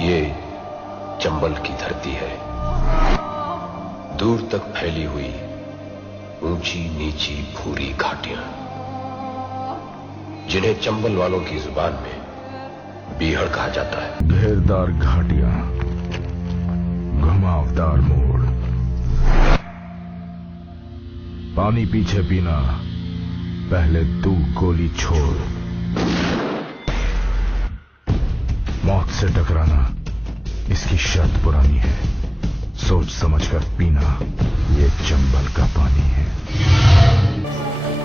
ये चंबल की धरती है, दूर तक फैली हुई ऊंची नीची भूरी घाटियां, जिन्हें चंबल वालों की जुबान में बीहड़ कहा जाता है। घेरदार घाटियां, घुमावदार मोड़, पानी पीछे पीना, पहले तू गोली छोड़, मौत से टकराना इसकी शर्त पुरानी है, सोच समझकर पीना ये चंबल का पानी है।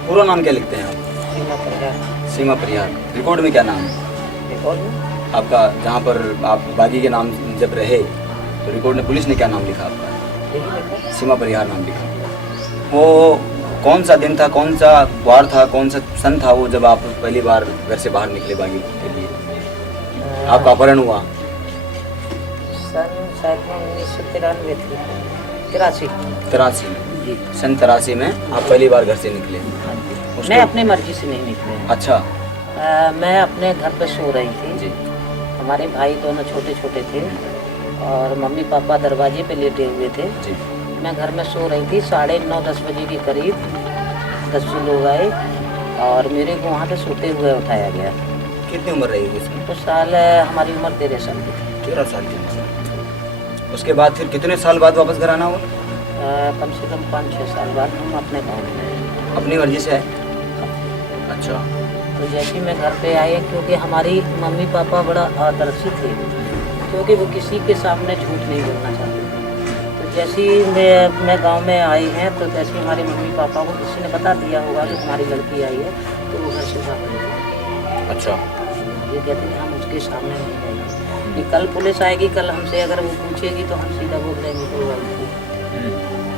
पूरा नाम क्या लिखते हैं आप? सीमा परिहार। सीमा परिहार। रिकॉर्ड में क्या नाम है रिकॉर्ड में आपका? जहाँ पर आप बागी के नाम जब रहे तो रिकॉर्ड में पुलिस ने क्या नाम लिखा आपका? यही लिखा। सीमा परिहार नाम लिखा। वो कौन सा दिन था, कौन सा वार था, कौन सा सन था वो जब आप पहली बार घर से बाहर निकले बागी के लिए? आपका अपहरण हुआ सन शायद 1993 थी, 83। 83 जी। सन 83 में आप पहली बार घर से निकले? मैं अपनी मर्जी से नहीं निकले। अच्छा। मैं अपने घर पे सो रही थी जी। हमारे भाई दोनों छोटे छोटे थे और मम्मी पापा दरवाजे पे लेटे हुए थे। जी। मैं घर में सो रही थी। 9:30-10 बजे के करीब 10 लोग आए और मेरे को वहाँ पे सोते हुए उठाया गया। कितनी उम्र रही इसमें? तो साल हमारी उम्र 13 साल की थी। 13 साल की। उसके बाद फिर कितने साल बाद वापस घर आना हुआ? कम से कम 5-6 साल बाद हम अपने गाँव में आए। अपनी मर्जी से आए? अच्छा। तो जैसे मैं घर पे आई, क्योंकि हमारी मम्मी पापा बड़ा आदर्शी थे, क्योंकि वो किसी के सामने झूठ नहीं बोलना चाहते थे। तो जैसे ही मैं गांव में आई हैं तो जैसे हमारे मम्मी पापा को किसी ने बता दिया होगा कि हमारी लड़की आई है, तो वो घर से भाग गए। अच्छा। ये कहते हैं हम उसके सामने नहीं जाएंगे, कि कल पुलिस आएगी, कल हमसे अगर वो पूछेगी तो हम सीधा बोल देंगे कि वो आई थी,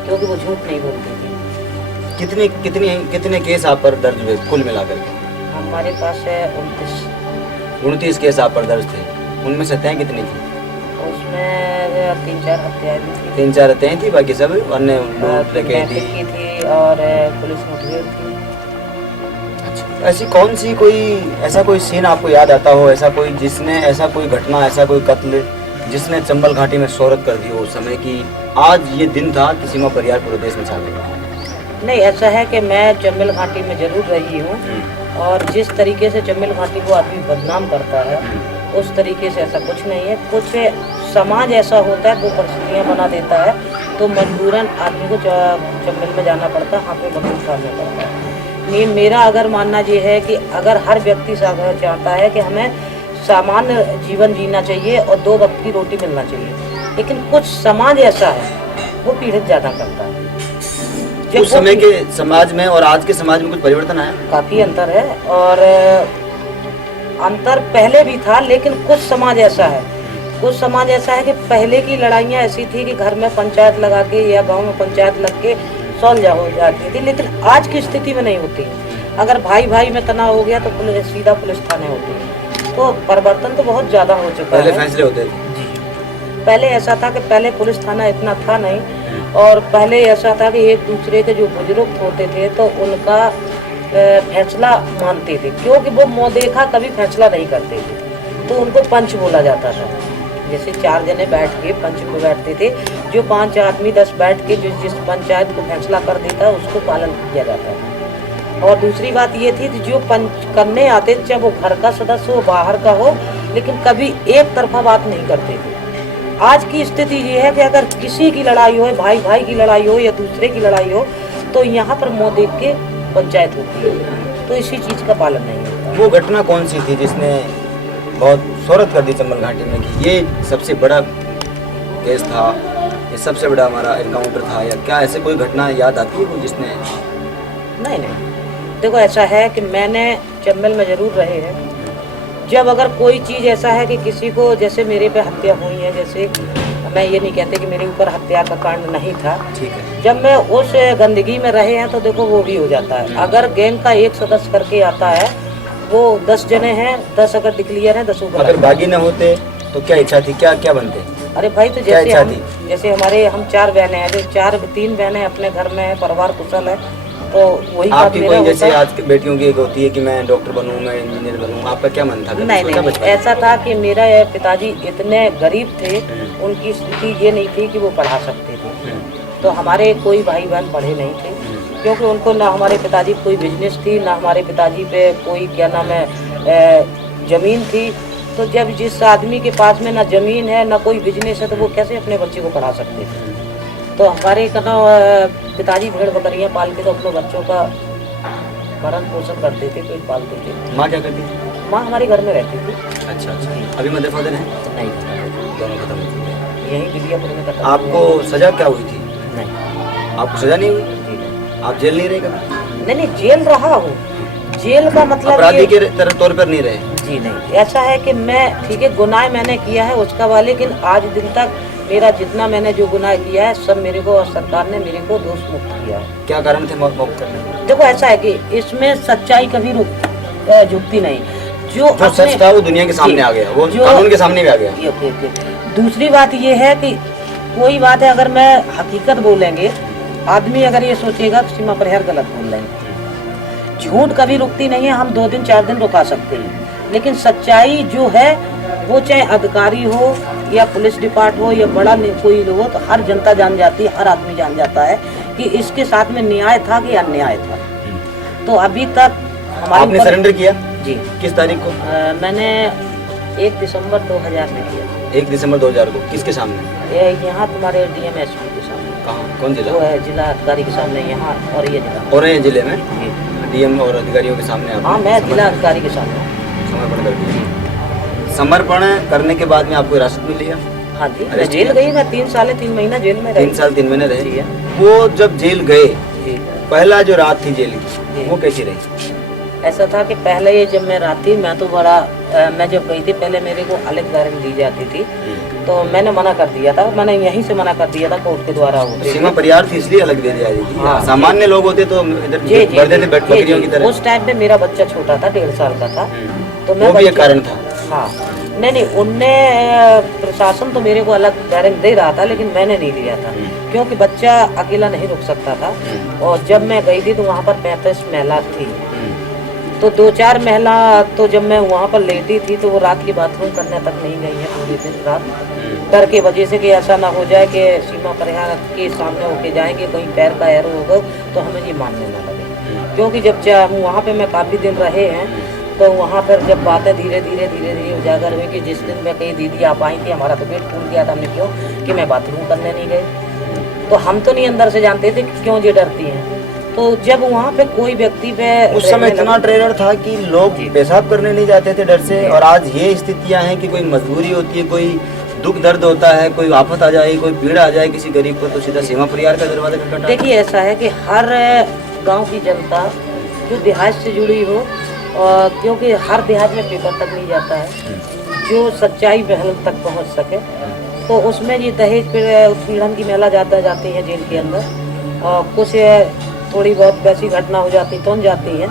क्योंकि वो झूठ नहीं बोलती थी। कितने केस आप पर दर्ज हुए कुल मिलाकर के? हमारे पास है 29 केस आप पर दर्ज थे। उनमें से हत्याएं कितनी थी? उसमें 3-4 हत्याएं भी थी। 3-4 हत्याएं थी, बाकी सब अन्य लूट डकैती की थी और पुलिस मुठभेड़ थी। अच्छा। ऐसी कौन सी ऐसा कोई सीन आपको याद आता हो, ऐसा कोई घटना, ऐसा कोई कत्ल जिसने चंबल घाटी में शोहरत कर दी हो उस समय की आज ये दिन था कि सीमा परिहार पूरे देश में छा गया? नहीं, ऐसा है कि मैं चंबल घाटी में जरूर रही हूँ और जिस तरीके से चंबल घाटी को आदमी बदनाम करता है उस तरीके से ऐसा कुछ नहीं है। कुछ समाज ऐसा होता है, वो परिस्थितियाँ बना देता है, तो मजबूरन आदमी को चंबल में जाना पड़ता है, वहाँ पे बदल करना पड़ता है। नहीं, मेरा अगर मानना ये है कि अगर हर व्यक्ति चाहता है कि हमें सामान्य जीवन जीना चाहिए और 2 वक्त की रोटी मिलना चाहिए, लेकिन कुछ समाज ऐसा है वो पीड़ित ज़्यादा करता है। उस समय के समाज में और आज के समाज में कुछ परिवर्तन आया? काफ़ी अंतर है और अंतर पहले भी था, लेकिन कुछ समाज ऐसा है कि पहले की लड़ाइयाँ ऐसी थी कि घर में पंचायत लगा के या गांव में पंचायत लग के सॉल्व हो जाती थी, लेकिन आज की स्थिति में नहीं होती। अगर भाई भाई में तनाव हो गया तो सीधा पुलिस थाने होती है। तो परिवर्तन तो बहुत ज़्यादा हो चुका है। पहले फैसले होते थे? पहले ऐसा था कि पहले पुलिस थाना इतना था नहीं, और पहले ऐसा था कि एक दूसरे के जो बुजुर्ग होते थे तो उनका फैसला मानते थे, क्योंकि वो मुँह देखा कभी फैसला नहीं करते थे, तो उनको पंच बोला जाता था। जैसे 4 जने बैठ के पंच में बैठते थे, जो 5 आदमी 10 बैठ के जिस पंचायत को फैसला कर देता उसको पालन किया जाता था। और दूसरी बात ये थी कि जो पंच करने आते थे, चाहे वो घर का सदस्य हो बाहर का हो, लेकिन कभी एक तरफा बात नहीं करते थे। आज की स्थिति ये है कि अगर किसी की लड़ाई हो, भाई भाई की लड़ाई हो या दूसरे की लड़ाई हो, तो यहाँ पर मुँह देख के पंचायत होती है, तो इसी चीज़ का पालन नहीं होता। वो घटना कौन सी थी जिसने बहुत शोहरत कर दी चंबल घाटी में कि ये सबसे बड़ा केस था, ये सबसे बड़ा हमारा एनकाउंटर था, या क्या ऐसे कोई घटना याद आती है जिसने? नहीं, देखो ऐसा है कि मैंने चंबल में जरूर रहे हैं। जब अगर कोई चीज़ ऐसा है कि किसी को, जैसे मेरे पे हत्या हुई है, जैसे मैं ये नहीं कहते कि मेरे ऊपर हत्या का कांड नहीं था, ठीक है, जब मैं उस गंदगी में रहे हैं तो देखो वो भी हो जाता है। अगर गैंग का एक सदस्य करके आता है, वो 10 जने हैं, 10 अगर डिक्लियर हैं, 10 अगर बागी न होते तो क्या इच्छा थी, क्या बनते? अरे भाई, तो जैसे हमारे हम 4 बहनें हैं, जो 3 बहनें अपने घर में है, परिवार कुशल है, तो वही बात आपकी मेरा कोई जैसे होता है। आज की बेटियों की एक होती है कि मैं डॉक्टर बनूं, मैं इंजीनियर बनूं, आपका क्या मन था? कभी नहीं सोचा नहीं बचपन? ऐसा था कि मेरा पिताजी इतने गरीब थे, उनकी स्थिति ये नहीं थी कि वो पढ़ा सकते थे। तो हमारे कोई भाई बहन पढ़े नहीं थे, क्योंकि उनको ना हमारे पिताजी की कोई बिजनेस थी, ना हमारे पिताजी पे कोई क्या नाम है ज़मीन थी। तो जब जिस आदमी के पास में ना ज़मीन है ना कोई बिजनेस है, तो वो कैसे अपने बच्चे को पढ़ा सकते थे। तो हमारे कहना पिताजी भेड़ बकरियाँ पाल के तो अपने बच्चों का भरण पोषण करते थे, पेट पालते थे। माँ क्या करती थी? माँ हमारे घर में रहती थी। अच्छा अच्छा। अभी मदर फादर हैं? नहीं, दोनों खत्म हो चुके हैं। यही दिलियापुर में करता। आपको सजा क्या हुई थी? नहीं आपको सजा नहीं हुई? जी आप जेल नहीं रहे कभी? नहीं जेल रहा हूँ। जेल का मतलब अपराधी के तौर पर नहीं रहे? जी नहीं, ऐसा है कि मैं ठीक है गुनाह मैंने किया है उसका वाले, लेकिन आज दिन तक मेरा जितना मैंने जो गुनाह किया है सब मेरे को सरकार ने मेरे को दोष मुक्त किया है। क्या कारण थे मौत करने के? देखो ऐसा है कि इसमें सच्चाई कभी झुकती नहीं। जो सच था वो दुनिया के सामने आ गया, वो कानून के सामने भी आ गया। दूसरी बात ये है कि कोई बात है, अगर मैं हकीकत बोलेंगे, आदमी अगर ये सोचेगा तो सीमा परिहार गलत बोल रहे हैं। झूठ कभी रुकती नहीं है, हम 2 दिन 4 दिन रुका सकते हैं, लेकिन सच्चाई जो है वो चाहे अधिकारी हो या पुलिस डिपार्ट हो या बड़ा कोई हो, तो हर जनता जान जाती है, हर आदमी जान जाता है कि इसके साथ में न्याय था कि अन्याय था। तो अभी तक आपने सरेंडर किया? जी। किस तारीख को? मैंने 1 दिसंबर 2000 में किया। 1 दिसंबर 2000 को। किसके सामने? यहाँ तुम्हारे DMSP के सामने। कहाँ? कौन जिला? वो है जिला अधिकारी के सामने, यहाँ और ये जिला और ये जिले में जी। DM और अधिकारियों के सामने आप? हाँ, मैं जिला अधिकारी के सामने समर्पण कर दिया। समर्पण करने के बाद में आपको हिरासत मिली है? हाँ जी, मैं जेल गई। मैं 3 साल 3 महीना जेल में रही। 3 साल 3 महीने रहे। जी। वो जब जेल गए, जी। पहला जो रात थी जेल की, वो कैसी रही? ऐसा था कि पहले ये जब मैं रात थी, मैं तो बड़ा मैं जब गई थी पहले मेरे को अलग वारंट दी जाती थी, तो मैंने मना कर दिया था। मैंने यहीं से मना कर दिया था कोर्ट के द्वारा होते। सीमा परिहार थी इसलिए अलग दे दी जाती थी। हाँ, सामान्य लोग होते तो इधर जी जी बढ़ते थे बकरियों की तरह। उस टाइम पे मेरा बच्चा छोटा था, 1.5 साल का था, तो मैं वो भी एक कारण था। हाँ नहीं, उनने प्रशासन तो मेरे को अलग वारंट दे रहा था, लेकिन मैंने नहीं लिया था, क्योंकि बच्चा अकेला नहीं रुक सकता था। और जब मैं गई थी तो वहाँ पर 35 महिला थी, तो 2-4 महिला तो जब मैं वहाँ पर लेटी थी तो वो रात की बाथरूम करने तक नहीं गई है पूरी दिन रात, डर के वजह से कि ऐसा ना हो जाए कि सीमा परिहार के सामने होके जाएंगे, कहीं पैर का एरो होगा तो हमें ये मानने ना लगे। क्योंकि जब वहाँ पे मैं काफ़ी दिन रहे हैं, तो वहाँ पर जब बातें धीरे धीरे उजागर हुई कि जिस दिन मैं कही दीदी आप आई थी, हमारा तो पेट फूल गया था। हमने क्यों कि मैं बाथरूम करने नहीं गई, तो हम तो नहीं अंदर से जानते थे कि क्यों ये डरती हैं। तो जब वहाँ पे कोई व्यक्ति पे उस समय इतना ट्रेलर था कि लोग पेशाब करने नहीं जाते थे डर से, और आज ये स्थितियां हैं कि कोई मजबूरी होती है, कोई दुख दर्द होता है, कोई आफत आ जाए, कोई पीड़ा आ जाए किसी गरीब को, तो सीधा सीमा परिहार का दरवाजा खटखटाता। देखिए ऐसा है कि हर गांव की जनता जो देहात से जुड़ी हो, और क्योंकि हर देहात में पेपर तक नहीं जाता है, जो सच्चाई पहल तक पहुंच सके, तो उसमें ये दहेज उत्पीड़न की महिला जाती है जेल के अंदर, और कुछ थोड़ी बहुत वैसी घटना हो जाती तो जाती है,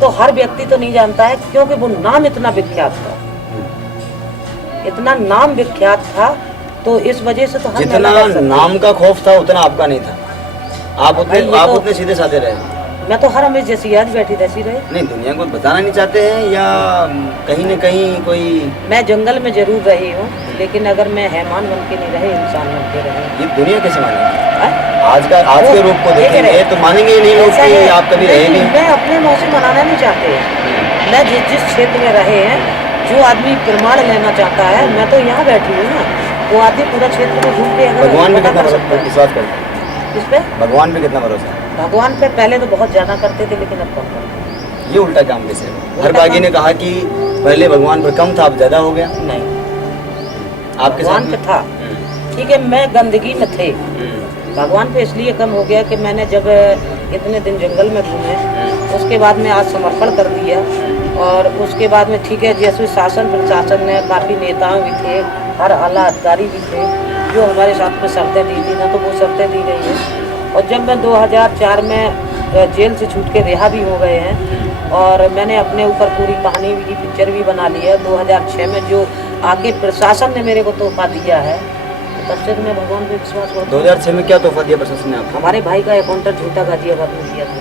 तो हर व्यक्ति तो नहीं जानता है, क्योंकि वो नाम इतना विख्यात था, इतना नाम विख्यात था, तो इस वजह से तो हर जितना नाम का खौफ था उतना आपका नहीं था। आप उतने सीधे साधे रहे। मैं तो हर हमेशा जैसी आज बैठी तैसी रहे। नहीं, दुनिया को बताना नहीं चाहते हैं, या कहीं न कहीं कोई? मैं जंगल में जरूर रही हूँ, लेकिन अगर मैं हैवान बन के नहीं रहे, इंसान बन के रहे। ये दुनिया कैसे मानेगी? आज के रूप को देखेंगे तो मानेंगे ही नहीं लोग कि आप कभी रहे नहीं। मैं अपने मुँह से मनाना नहीं चाहते हैं। मैं जिस क्षेत्र में रहे हैं, जो आदमी प्रमाण लेना चाहता है, मैं तो यहाँ बैठी हूँ ना, वो आदमी पूरा क्षेत्र में घूम के भगवान पे कितना विश्वास करते हैं? इस पे भगवान पे कितना भरोसा है? भगवान पे पहले तो बहुत ज्यादा करते थे, लेकिन अब कम करते। ये उल्टा काम कैसे है? हर बागी ने कहा कि पहले भगवान पर कम था, अब ज्यादा हो गया। नहीं, आपके भगवान पे था, ठीक है, मैं गंदगी में थे, भगवान पे इसलिए कम हो गया कि मैंने जब इतने दिन जंगल में घूमे, उसके बाद में आज समर्पण कर दिया, और उसके बाद में ठीक है जैसे शासन प्रशासन ने काफ़ी नेता भी थे, हर आला अधिकारी भी थे जो हमारे साथ में शर्तें दी थी ना, तो वो शर्तें दी गई हैं। और जब मैं 2004 में जेल से छूट के रिहा भी हो गए हैं, और मैंने अपने ऊपर पूरी कहानी की पिक्चर भी बना ली है 2006 में, जो आके प्रशासन ने मेरे को तोहफा दिया है, तब से तो मैं भगवान पे विश्वास करता हूं। 2006 में क्या तोहफा दिया प्रशासन ने आपको? हमारे भाई का अकाउंटर झूठा गाजियाबाद में दिया था।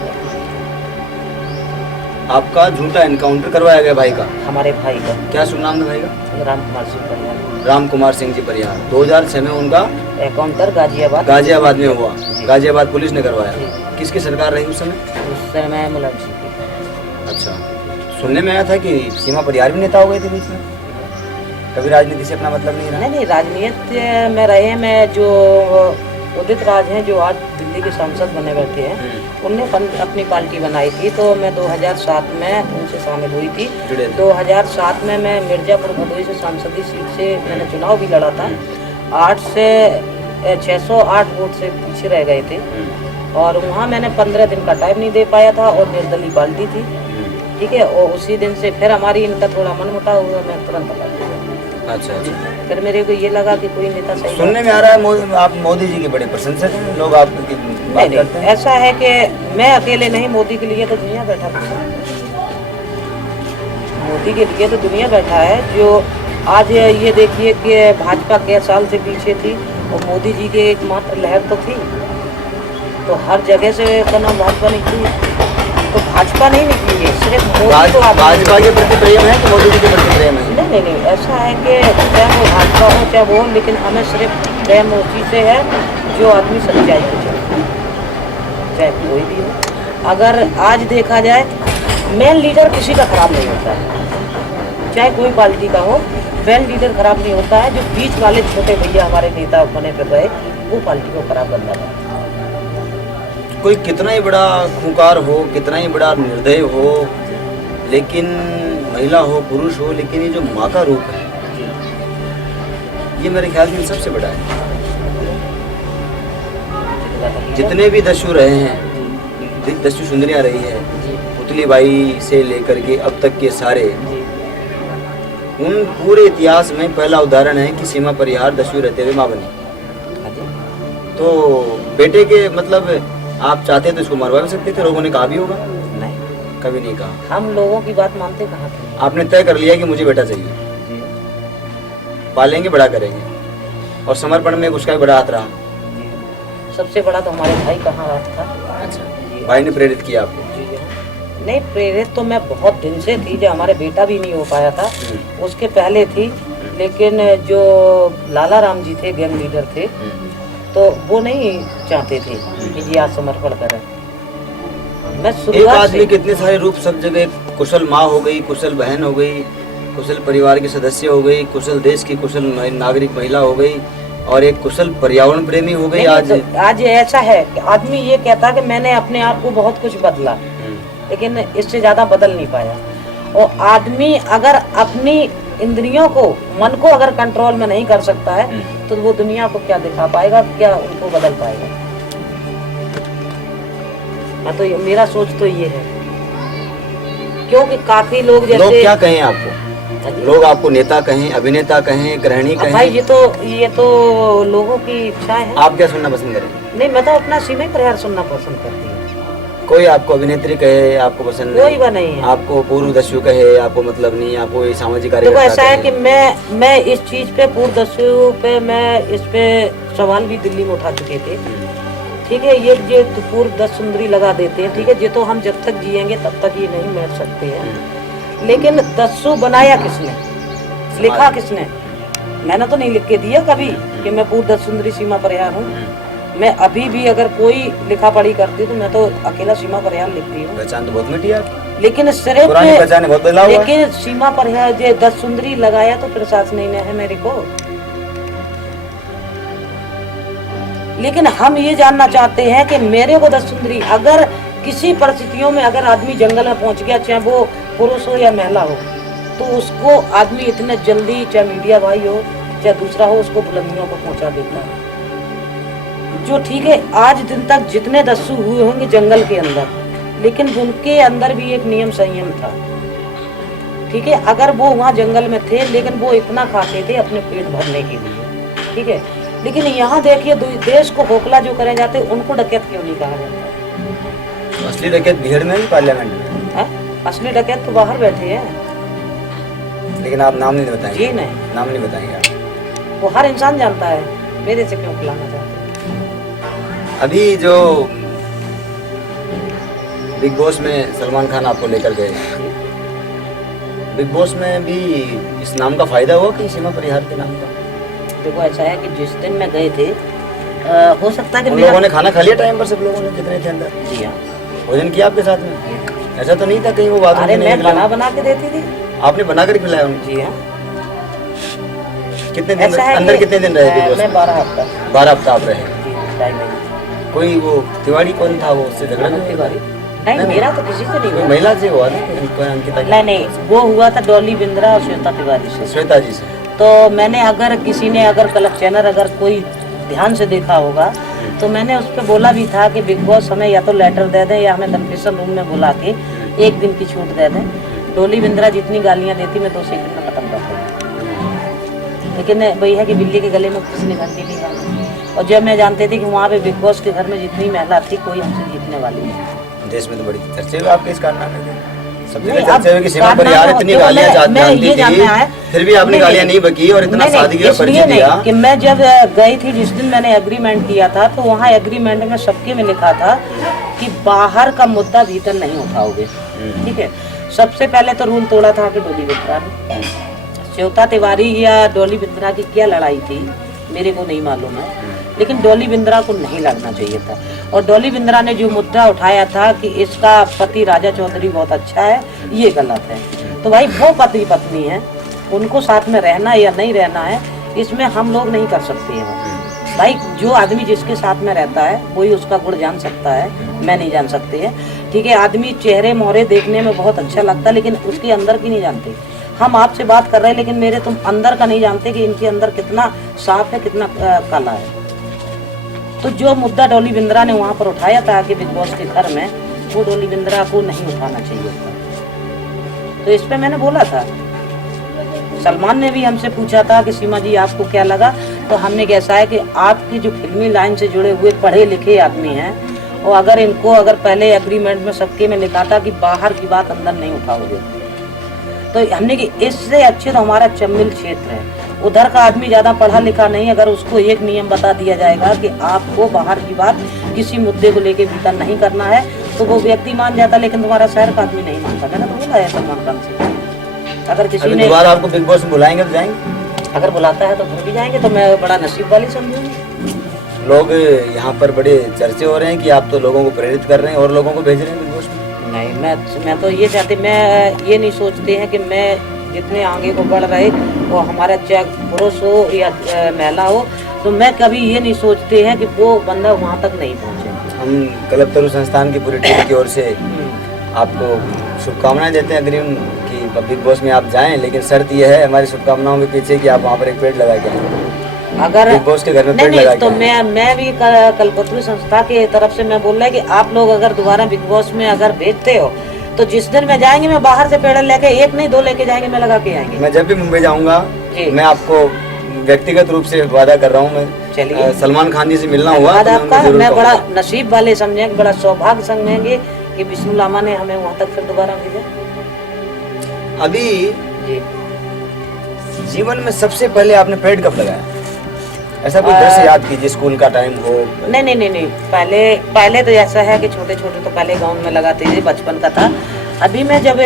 आपका झूठा एनकाउंटर करवाया गया भाई का, हमारे भाई का, क्या शुभ नाम था भाई का? राम कुमार सिंह परिहार। राम कुमार सिंह जी परिहार। 2006 में उनका एनकाउंटर गाजियाबाद में हुआ। जी। गाजियाबाद पुलिस ने करवाया। जी। किसकी सरकार रही उस समय? उस समय मुलायम सिंह की। अच्छा, सुनने में आया था कि सीमा परिहार भी नेता हो गए थे बीच में, कभी राजनीति से अपना मतलब नहीं रहा? नहीं, राजनीति में रहे हैं। मैं जो उदित राज हैं, जो आज दिल्ली के सांसद बने बैठे हैं, उनने अपनी पार्टी बनाई थी, तो मैं 2007 में उनसे शामिल हुई थी। 2007 में मैं मिर्जापुर भदोही से सांसदीय सीट से मैंने चुनाव भी लड़ा था। 608 वोट से पीछे रह गए थे, और वहाँ मैंने 15 दिन का टाइम नहीं दे पाया था, और निर्दलीय पार्टी थी, ठीक है। और उसी दिन से फिर हमारी इनका थोड़ा मनमुटाव हुआ, मैं तुरंत अलग हो गया। अच्छा अच्छा। फिर मेरे को ये लगा कि कोई नेता सही सुनने में आ रहा है आप मोदी जी के बड़े प्रशंसक हैं, लोग आपकी बात करते हैं। ऐसा है कि मैं अकेले नहीं, मोदी के लिए तो दुनिया बैठा है। मोदी के लिए तो दुनिया बैठा है। जो आज ये देखिए कि भाजपा के साल से पीछे थी, और मोदी जी के एकमात्र लहर तो थी, तो हर जगह से का नाम भाजपा निकली, तो भाजपा नहीं निकली है, सिर्फ मोदी। तो भाजपा के प्रति प्रेम है कि मोदी जी के प्रति प्रेम है? नहीं, ऐसा है कि चाहे वो भाजपा हो चाहे वो, लेकिन हमें सिर्फ प्रेम उसी से है जो आदमी सच्चाई को चाहे, चाहे कोई भी हो। अगर आज देखा जाए, मेन लीडर किसी का खराब नहीं होता है, चाहे कोई पार्टी का हो, मेन लीडर खराब नहीं होता है। जो बीच वाले छोटे भैया हमारे नेता बने फिर रहे, वो पार्टी को खराब करता है। कोई कितना ही बड़ा खूंखार हो, कितना ही बड़ा निर्दयी हो, लेकिन महिला हो पुरुष हो, लेकिन ये जो माँ का रूप है, ये मेरे ख्याल में सबसे बड़ा है। जितने भी दस्यु रहे हैं, दस्यु सुंदरियाँ रही है, पुतली बाई से लेकर के अब तक के सारे, उन पूरे इतिहास में पहला उदाहरण है कि सीमा परिहार दस्यु रहते हुए माँ बनी। तो बेटे के मतलब आप चाहते तो इसको मरवा भी सकते थे, लोगों ने कहा भी होगा? नहीं, कभी नहीं कहा। हम लोगों की बात मानते कहाँ थे? आपने तय कर लिया कि मुझे बेटा चाहिए, पालेंगे, बड़ा करेंगे, और समर्पण में उसका भी बड़ा हाथ रहा। सबसे बड़ा तो हमारे भाई का हाथ था। अच्छा, भाई ने प्रेरित किया आपको? नहीं, प्रेरित तो मैं बहुत दिन से थी, जो हमारे बेटा भी नहीं हो पाया था उसके पहले थी, लेकिन जो लाला राम जी थे, गैंग लीडर थे, तो वो नहीं चाहते थे कि जी आज समर्पण करें। मैं एक आदमी के इतने सारे रूप, सब जगह कुशल माँ हो गई, कुशल बहन हो गई, कुशल परिवार के सदस्य हो गई, कुशल देश की कुशल नागरिक महिला हो गई, और एक कुशल पर्यावरण प्रेमी हो गई। आज ऐसा है कि आदमी ये कहता कि मैंने अपने आप को बहुत कुछ बदला, लेकिन इससे ज्यादा बदल नहीं पाया। और आदमी अगर अपनी इंद्रियों को, मन को अगर कंट्रोल में नहीं कर सकता है, तो वो दुनिया को क्या दिखा पाएगा, क्या उनको बदल पाएगा? मैं तो मेरा सोच तो ये है, क्योंकि काफी लोग जैसे लोग क्या कहें आपको, लोग आपको नेता कहें, अभिनेता कहें, गृहिणी कहें? भाई ये तो लोगों की इच्छा है। आप क्या सुनना पसंद करें? नहीं, मैं तो अपना सीमा परिहार सुनना पसंद करती हूँ। कोई आपको अभिनेत्री कहे, आपको पसंद कोई भी नहीं है। आपको पूर्व दस्यु कहे, आपको मतलब नहीं, आपको ये सामाजिक कार्य? देखो, ऐसा है कि मैं इस चीज पे, पूर्व दस्यु पे, मैं इस पे सवाल भी दिल्ली में उठा चुके थे, ठीक है। ये तो पूर्व दस सुंदरी लगा देते हैं, ठीक है, ये तो हम जब तक जिएंगे तब तक ये नहीं मिल सकते हैं। लेकिन दस्यु बनाया किसने, लिखा किसने? मैंने तो नहीं लिख के दिया कभी कि मैं पूर्व दस सुंदरी सीमा परिहार हूँ। मैं अभी भी अगर कोई लिखा पढ़ी करती तो मैं तो अकेला सीमा परिहार लिखती हूँ। पहचान तो बहुत मिटी है, लेकिन सिर्फ पुरानी पहचान बहुत बदला हुआ। लेकिन सीमा परिहार जो 10 सुंदरी लगाया तो प्रशासन ने है मेरे को। लेकिन हम ये जानना चाहते हैं कि मेरे को 10 सुंदरी, अगर किसी परिस्थितियों में अगर आदमी जंगल में पहुंच गया, चाहे वो पुरुष हो या महिला हो, तो उसको आदमी इतने जल्दी, चाहे मीडिया भाई हो चाहे दूसरा हो, उसको बुलंदियों पर पहुंचा देता है। जो ठीक है, आज दिन तक जितने दस्यु हुए होंगे जंगल के अंदर, लेकिन उनके अंदर भी एक नियम संयम था, ठीक है। अगर वो वहाँ जंगल में थे, लेकिन वो इतना खाते थे अपने पेट भरने के लिए, ठीक है। लेकिन यहाँ देखिए, देश को खोखला जो करे जाते, उनको डकैत क्यों नहीं कहा जाता? असली डकैत भीड़ में ही, पार्लियामेंट में है? असली डकैत तो बाहर बैठे हैं। लेकिन आप नाम नहीं बताएंगे? जी नहीं, नाम नहीं बताएंगे आप? वो हर इंसान जानता है, मेरे से क्यों खिलाना चाहते हैं? अभी जो बिग बॉस में सलमान खान आपको लेकर गए। बिग बॉस में भी इस नाम का फायदा हुआ कि सीमा परिहार के नाम का? देखो ऐसा है कि जिस दिन मैं गए थे हो सकता है कि उन लोगों ने खाना खा लिया टाइम पर, सब लोगों ने जितने थे अंदर? जी हाँ। भोजन किया आपके साथ में? ऐसा तो नहीं था कहीं वो बात? अरे मैं बना के देती थी। आपने बना कर खिलाया उनको? जी हाँ। कितने दिन अंदर कितने दिन रहे? मैं 12 हफ्ता। 12 हफ्ता आप रहे? जी, 2.5 महीने। कोई वो तिवारी कौन था, वो उससे झगड़ा नहीं? तिवारी नहीं, मेरा तो किसी से नहीं हुआ। महिला से हुआ ना? अंकिता? नहीं, वो हुआ था डॉली बिंद्रा और श्वेता तिवारी से। श्वेता जी से। तो मैंने अगर किसी ने अगर क्लब चैनल अगर कोई ध्यान से देखा होगा तो मैंने उस पर बोला भी था कि बिग बॉस हमें या तो लेटर दे दें या हमें कन्फेशन रूम में बुला के 1 दिन की छूट दे दें। डॉली बिंद्रा जितनी गालियां देती मैं 2 सेकंड में खत्म कर देती, लेकिन वही है कि बिल्ली के गले में किसी ने घंटी नहीं डाली। और जब मैं जानती थी कि वहाँ पे बिग बॉस के घर में जितनी महिला थी कोई हमसे जीतने वाली नहीं। देश में तो बड़ी चर्चे हुए आपके इस कारनामे के, सब जगह चर्चे हुए कि सीमा परिहार इतनी गालियां जानती थी, फिर भी आपने गालियां नहीं बकी और इतना सादगी और परिचय दिया। कि मैं जब गई थी जिस दिन मैंने एग्रीमेंट किया था तो वहाँ एग्रीमेंट में सबके में लिखा था कि बाहर का मुद्दा भीतर नहीं उठाओगे। ठीक है, सबसे पहले तो रूल तोड़ा था कि डॉली बिंद्रा ने। श्वेता तिवारी या डॉली बिंद्रा की क्या लड़ाई थी मेरे को नहीं मालूम है, लेकिन डॉली बिंद्रा को नहीं लड़ना चाहिए था। और डॉली बिंद्रा ने जो मुद्दा उठाया था कि इसका पति राजा चौधरी बहुत अच्छा है, ये गलत है। तो भाई वो पति पत्नी है, उनको साथ में रहना या नहीं रहना है इसमें हम लोग नहीं कर सकते हैं। भाई जो आदमी जिसके साथ में रहता है वही उसका गुण जान सकता है, मैं नहीं जान सकते हैं। ठीक है, आदमी चेहरे मोहरे देखने में बहुत अच्छा लगता है लेकिन उसके अंदर की नहीं जानते। हम आपसे बात कर रहे हैं लेकिन मेरे तुम अंदर का नहीं जानते कि इनके अंदर कितना साफ है कितना काला है। तो जो मुद्दा डॉली बिंद्रा ने वहाँ पर उठाया था कि बिग बॉस के घर में, वो डॉली बिंद्रा को नहीं उठाना चाहिए था। तो इस पे मैंने बोला था, सलमान ने भी हमसे पूछा था कि सीमा जी आपको क्या लगा, तो हमने कैसा है कि आपकी जो फिल्मी लाइन से जुड़े हुए पढ़े लिखे आदमी हैं और अगर इनको अगर पहले एग्रीमेंट में सबके में लिखा था कि बाहर की बात अंदर नहीं उठाओगे, तो हमने कि इससे अच्छे तो हमारा चम्मिल क्षेत्र है, उधर का आदमी ज्यादा पढ़ा लिखा नहीं, अगर उसको एक नियम बता दिया जाएगा कि आपको बाहर की बात किसी मुद्दे को लेके भीतर नहीं करना है तो वो व्यक्ति मान जाता, लेकिन तुम्हारा शहर का आदमी नहीं मानता। मैंने तो बोला है सलमान खान से, अगर किसी ने दोबारा आपको बिग बॉस में बुलाएंगे तो जाएंगे? अगर बुलाता है तो फिर भी जाएंगे, तो मैं बड़ा नसीब वाली समझूंगी। लोग यहाँ पर बड़े चर्चे हो रहे हैं कि आप तो लोगों को प्रेरित कर रहे हैं और लोगों को भेज रहे हैं बिग बॉस में। नहीं, मैं तो ये चाहती, मैं ये नहीं सोचते हैं कि मैं जितने आगे को बढ़ रहे वो हमारा चाहे पुरुष हो या महिला हो, तो मैं कभी ये नहीं सोचते हैं कि वो बंदा वहाँ तक नहीं पहुँचे। हम क्लब तरु संस्थान की पूरी टीम की ओर से आपको शुभकामनाएं देते हैं अग्रिम कि बिग बॉस में आप जाएं, लेकिन शर्त यह है हमारी शुभकामनाओं के पीछे कि आप वहाँ पर एक पेड़ लगा के आएं। अगर बिग बॉस के घर में पेड़ लगा के तो मैं भी कल्पतरू संस्था की तरफ से मैं बोल रहा है कि आप लोग अगर दोबारा बिग बॉस में अगर भेजते हो तो जिस दिन मैं जाएंगे मैं बाहर से पेड़ लेके 1 नहीं 2 लेके जाएंगे, मैं लगा के आएंगे। मैं जब भी मुंबई जाऊंगा मैं आपको व्यक्तिगत रूप से वादा कर रहा हूँ, मैं चलिए सलमान खान जी से मिलना हुआ आपका मैं बड़ा नसीब वाले समझेंगे, बड़ा सौभाग्य समझेंगे कि विष्णु लामा ने हमें वहाँ तक फिर दोबारा भेजा। अभी जी जीवन में सबसे पहले आपने पेड़ कब लगाया? ऐसा कोई दृश्य याद कीजिए, स्कूल का टाइम हो? नहीं, पहले तो ऐसा है कि छोटे छोटे तो पहले गाँव में लगाते थे, बचपन का था। अभी मैं जब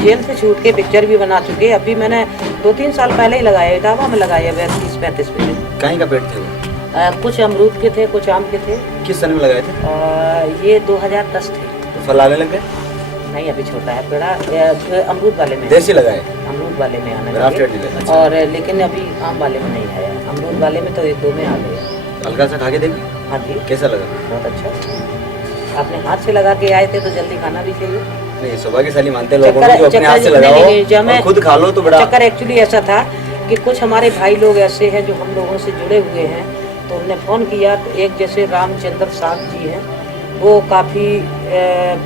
जेल से छूट के पिक्चर भी बना चुके, अभी मैंने 2-3 साल पहले ही लगाया, इटावा में लगाया 30-35 पेड़। कहीं का पेड़ थे वो? कुछ अमरूद के थे, कुछ आम के थे। किस सन में लगाए थे? ये 2010 थे। तो फल आने लग गए? नहीं, अभी छोटा है पेड़ा, अमरूद वाले में देसी लगाए, अमरूद वाले में आने लगे और लेकिन अभी आम वाले में नहीं आया, अमरूद वाले में तो 1-2 में आ गए। हल्का सा खा के देखिए। हाँ जी, कैसा लगा? बहुत अच्छा। आपने हाथ से लगा के आए थे तो जल्दी खाना भी चाहिए। नहीं, सौभाग्यशाली मानते हैं लोगों को जो अपने हाथ से लगाओ और खुद खा लो तो बड़ा। चक्कर एक्चुअली ऐसा था कि कुछ हमारे भाई लोग ऐसे हैं जो हम लोगों से जुड़े हुए हैं, तो उन्होंने फ़ोन किया। तो एक जैसे रामचंद्र साहब जी हैं, वो काफ़ी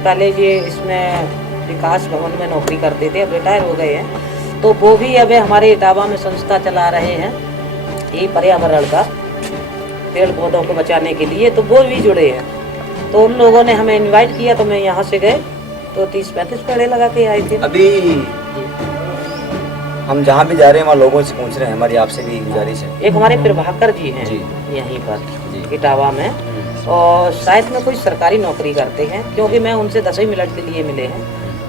पहले ये इसमें विकास भवन में नौकरी करते थे, अब रिटायर हो गए हैं। तो वो भी अब हमारे इटावा में संस्था चला रहे हैं ये पर्यावरण का, पेड़ पौधों को बचाने के लिए, तो वो भी जुड़े हैं। तो उन लोगों ने हमें इनवाइट किया, तो मैं यहाँ से गए तो 30-35 पेड़ लगा के आए थे। अभी हम जहाँ भी जा रहे हैं वहाँ लोगों से पूछ रहे हैं, हमारी आपसे भी गुजारिश है। एक हमारे प्रभाकर जी हैं जी। यहीं पर इटावा में, और शायद में कोई सरकारी नौकरी करते हैं, क्योंकि मैं उनसे 10 मिनट के लिए मिले हैं।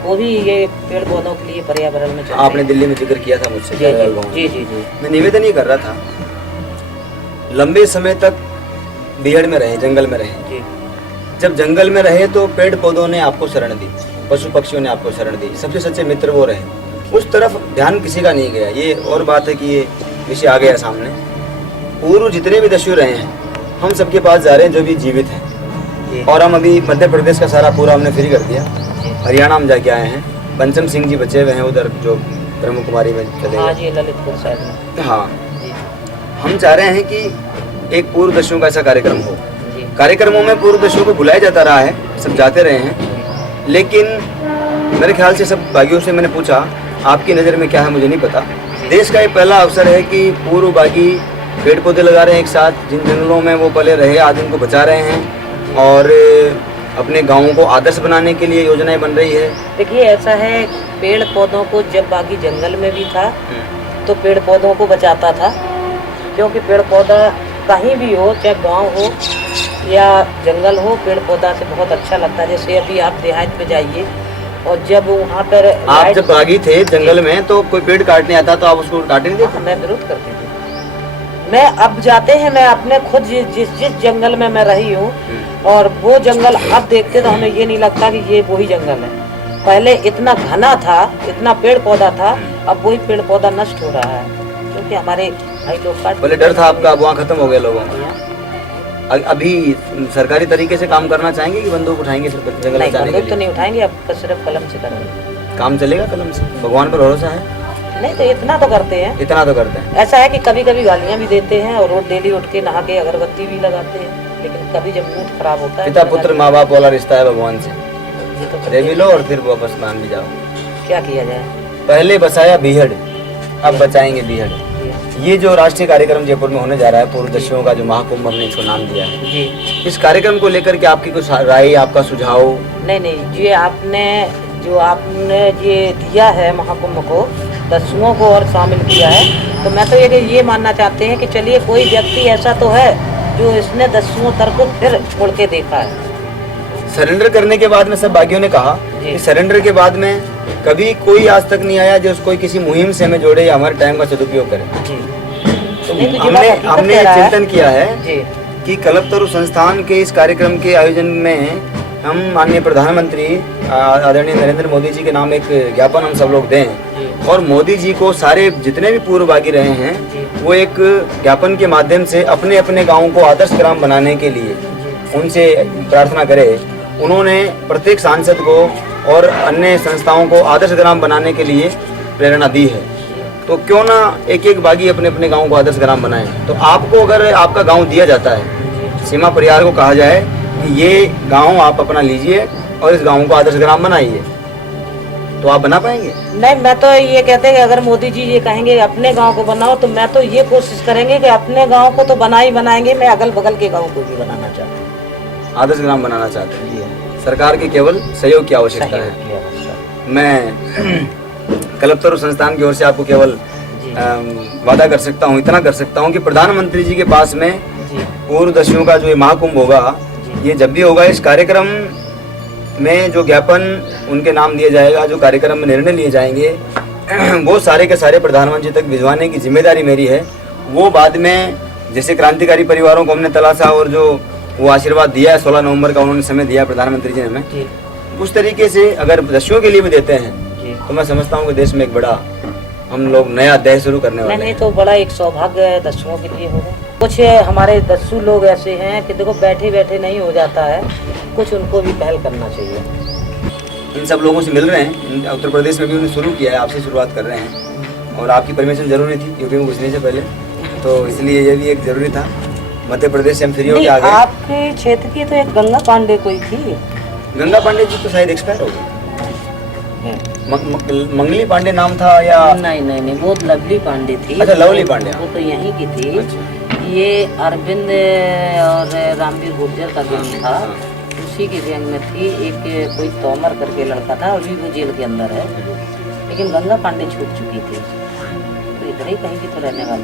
वो भी ये पेड़ पौधों के लिए पर्यावरण में चलते आपने हैं। दिल्ली में जिक्र किया था मुझसे। जी जी जी जी। मैं निवेदन ही कर रहा था, लंबे समय तक बीहड़ में रहे, जंगल में रहे जी। जब जंगल में रहे तो पेड़ पौधों ने आपको शरण दी, पशु पक्षियों ने आपको शरण दी, सबसे सच्चे मित्र वो रहे। उस तरफ ध्यान किसी का नहीं गया। ये और बात है कि ये विषय आ गया सामने। पूर्व जितने भी दस्यु रहे हैं, हम सबके पास जा रहे हैं जो भी जीवित हैं। और हम अभी मध्य प्रदेश का सारा पूरा हमने फ्री कर दिया। हरियाणा हम जाके आए हैं। पंचम सिंह जी बचे हुए हैं उधर, जो ब्रह्म कुमारी में चले हाँ गए। जी, ललितपुर साइड में। हाँ, जी हम चाह रहे हैं कि एक पूर्व दस्युओं का ऐसा कार्यक्रम हो। जी कार्यक्रमों में पूर्व दस्युओं को बुलाया जाता रहा है, सब जाते रहे हैं, लेकिन मेरे ख्याल से सब बागियों से मैंने पूछा, आपकी नज़र में क्या है मुझे नहीं पता। देश का ये पहला अवसर है कि पूर्व बागी पेड़ पौधे लगा रहे हैं एक साथ, जिन जंगलों में वो पले रहे आज उनको बचा रहे हैं और अपने गाँवों को आदर्श बनाने के लिए योजनाएं बन रही है। देखिए, ऐसा है, पेड़ पौधों को जब बागी जंगल में भी था तो पेड़ पौधों को बचाता था, क्योंकि पेड़ पौधा कहीं भी हो, चाहे गांव हो या जंगल हो, पेड़ पौधा से बहुत अच्छा लगता है। जैसे अभी आप देहात में जाइए और जब वहाँ पर आप जब बागी थे जंगल में तो कोई पेड़ काटने आता तो आप उसको काटे नहीं देते? मैं विरोध करती थी। मैं अब जाते हैं, मैं अपने खुद जिस जंगल में मैं रही हूँ और वो जंगल अब देखते तो हमें ये नहीं लगता कि ये वही जंगल है। पहले इतना घना था, इतना पेड़ पौधा था, अब वही पेड़ पौधा नष्ट हो रहा है, क्योंकि हमारे भाई लोग काट। पहले डर था आपका, अब वहाँ खत्म हो गया लोगों का। अभी सरकारी तरीके से काम करना चाहेंगे कि बंदूक उठाएंगे जंगल नहीं, बचाने के बंदूक तो लिए? नहीं उठाएंगे, अब तो सिर्फ कलम से करेंगे। काम चलेगा कलम से? भगवान पर भरोसा है? नहीं तो इतना तो करते हैं। इतना तो करते हैं। ऐसा है कि कभी कभी गालियाँ भी देते हैं और रोज डेली उठ के नहा के अगरबत्ती भी लगाते हैं, लेकिन कभी जब मूड खराब होता है पिता पुत्र माँ बाप वाला रिश्ता है भगवान से। ये तो दे भी लो और फिर वापस मान भी जाओ। क्या किया जाए। पहले बसाया बीहड़, अब बचाएंगे बीहड़। ये जो राष्ट्रीय कार्यक्रम जयपुर में होने जा रहा है, पूर्व दस्युओं का जो महाकुंभ हमने इसको नाम दिया है, जी, इस कार्यक्रम को लेकर के आपकी कुछ राय, आपका सुझाव? नहीं, ये आपने ये दिया है महाकुंभ को, दस्युओं को और शामिल किया है, तो मैं तो ये मानना चाहते हैं कि चलिए कोई व्यक्ति ऐसा तो है जो इसने दस्युओं तक को फिर मुड़ के देखा है। सरेंडर करने के बाद में सब बागियों ने कहा कि सरेंडर के बाद में कभी कोई आज तक नहीं आया जो कोई किसी मुहिम से हमें जोड़े या हमारे टाइम का सदुपयोग करे। जी, तो नहीं, तो ये हमने बात हकीकत हमने कह रहा है। चिंतन किया है जी, कि कल्पतरु संस्थान के इस कार्यक्रम के आयोजन में हम माननीय प्रधानमंत्री आदरणीय नरेंद्र मोदी जी के नाम एक ज्ञापन हम सब लोग दें और मोदी जी को सारे जितने भी पूर्व बागी रहे हैं वो एक ज्ञापन के माध्यम से अपने अपने गाँव को आदर्श ग्राम बनाने के लिए उनसे प्रार्थना करें। उन्होंने प्रत्येक सांसद को और अन्य संस्थाओं को आदर्श ग्राम बनाने के लिए प्रेरणा दी है, तो क्यों ना एक एक बागी अपने अपने गांव को आदर्श ग्राम बनाएं। तो आपको अगर आपका गांव दिया जाता है, सीमा परिवार को कहा जाए कि ये गांव आप अपना लीजिए और इस गांव को आदर्श ग्राम बनाइए, तो आप बना पाएंगे? नहीं, मैं तो ये कहते हैं कि अगर मोदी जी ये कहेंगे अपने गांव को बनाओ, तो मैं तो ये कोशिश करेंगे कि अपने गांव को तो बनाएंगे, मैं अगल बगल के गांव को भी बनाना चाहता हूँ, आदर्श ग्राम बनाना चाहते हैं। सरकार के केवल सहयोग की आवश्यकता है। मैं कल्पतरु संस्थान की ओर से आपको केवल वादा कर सकता हूँ, इतना कर सकता हूँ कि प्रधानमंत्री जी के पास में पूर्व दस्युओं का जो ये महाकुंभ होगा, ये जब भी होगा, इस कार्यक्रम में जो ज्ञापन उनके नाम दिया जाएगा, जो कार्यक्रम में निर्णय लिए जाएंगे, वो सारे के सारे प्रधानमंत्री तक भिजवाने की जिम्मेदारी मेरी है। वो बाद में जैसे क्रांतिकारी परिवारों को हमने तलाशा और जो वो आशीर्वाद दिया है 16 नवंबर का उन्होंने समय दिया प्रधानमंत्री जी ने हमें, उस तरीके से अगर दस्युओं के लिए भी देते हैं तो मैं समझता हूँ कि देश में एक बड़ा हम लोग नया अध्याय शुरू करने वाले हैं। नहीं तो बड़ा एक सौभाग्य दस्युओं के लिए होगा। कुछ हमारे दस्यु लोग ऐसे हैं कि देखो बैठे बैठे नहीं हो जाता है, कुछ उनको भी पहल करना चाहिए। इन सब लोगों से मिल रहे हैं, उत्तर प्रदेश में भी उन्होंने शुरू किया है, आपसे शुरुआत कर रहे हैं और आपकी परमिशन जरूरी थी यूपी में घुसने से पहले, तो इसलिए ये भी एक जरूरी था। मध्य प्रदेश से हम फ्री होकर आ गए। आपके क्षेत्र की तो एक गंगा पांडे कोई थी। गंगा पांडे जी तो शायद एक्सपायर हो गए। मंगली पांडे नाम था या? नहीं, वो लवली पांडे थी। अच्छा, लवली पांडे, वो तो यहीं की थी। अच्छा। ये अरविंद और रामवीर गुर्जर का गैंग था, उसी की गैंग में थी। एक कोई तोमर करके लड़का था, अभी वो जेल के अंदर है, लेकिन गंगा पांडे छूट चुकी थी, तो इधर ही कहीं की तो रहने वाली